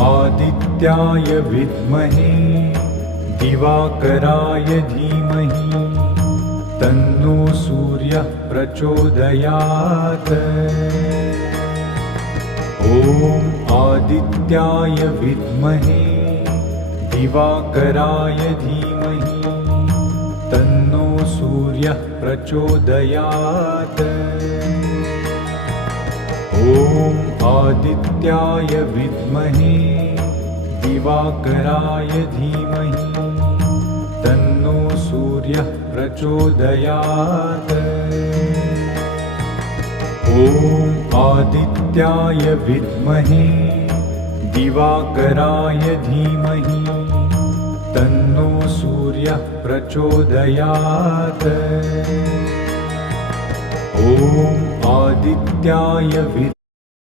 आदित्याय विद्महे दिवाकराय धीमहि तन्नो सूर्यः प्रचोदयात्। ॐ आदित्याय विद्महे दिवाकराय धीमहि तन्नो सूर्यः प्रचोदयात्। ॐ आदित्याय विद्महे दिवाकराय धीमहि तन्नो सूर्यः प्रचोदयात्। ॐ आदित्याय विद्महे दिवाकराय धीमहि तन्नो सूर्यः प्रचोदयात्। ॐ आदित्याय